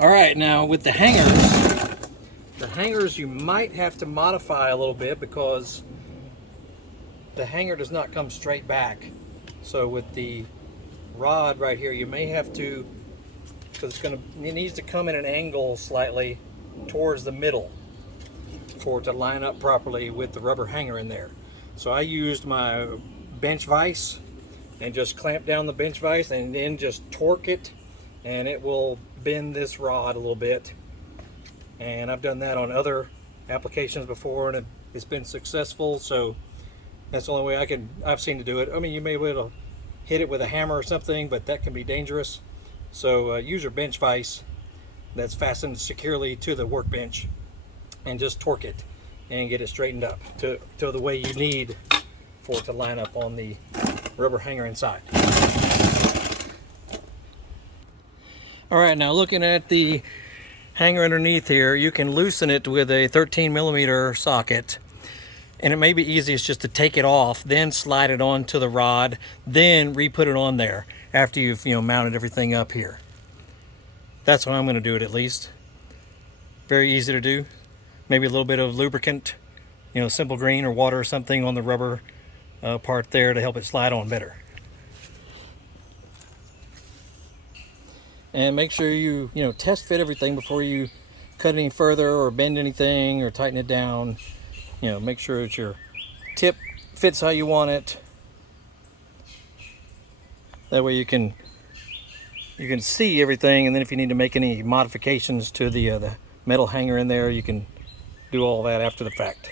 All right, now with the hangers you might have to modify a little bit because the hanger does not come straight back. So with the rod right here, you may have to, because it needs to come in an angle slightly towards the middle for it to line up properly with the rubber hanger in there. So I used my bench vise and just clamp down the bench vise and then just torque it, and it will bend this rod a little bit. And I've done that on other applications before and it's been successful. So that's the only way I've seen to do it. I mean, you may be able to hit it with a hammer or something, but that can be dangerous. So use your bench vise that's fastened securely to the workbench and just torque it and get it straightened up to the way you need for it to line up on the rubber hanger inside. All right, now looking at the hanger underneath here, you can loosen it with a 13mm socket, and it may be easiest just to take it off, then slide it onto the rod, then re-put it on there after you've mounted everything up here. That's how I'm going to do it, at least. Very easy to do. Maybe a little bit of lubricant, Simple Green or water or something on the rubber part there to help it slide on better. And make sure you test fit everything before you cut any further or bend anything or tighten it down. Make sure that your tip fits how you want it. That way you can see everything, and then if you need to make any modifications to the metal hanger in there, you can do all that after the fact.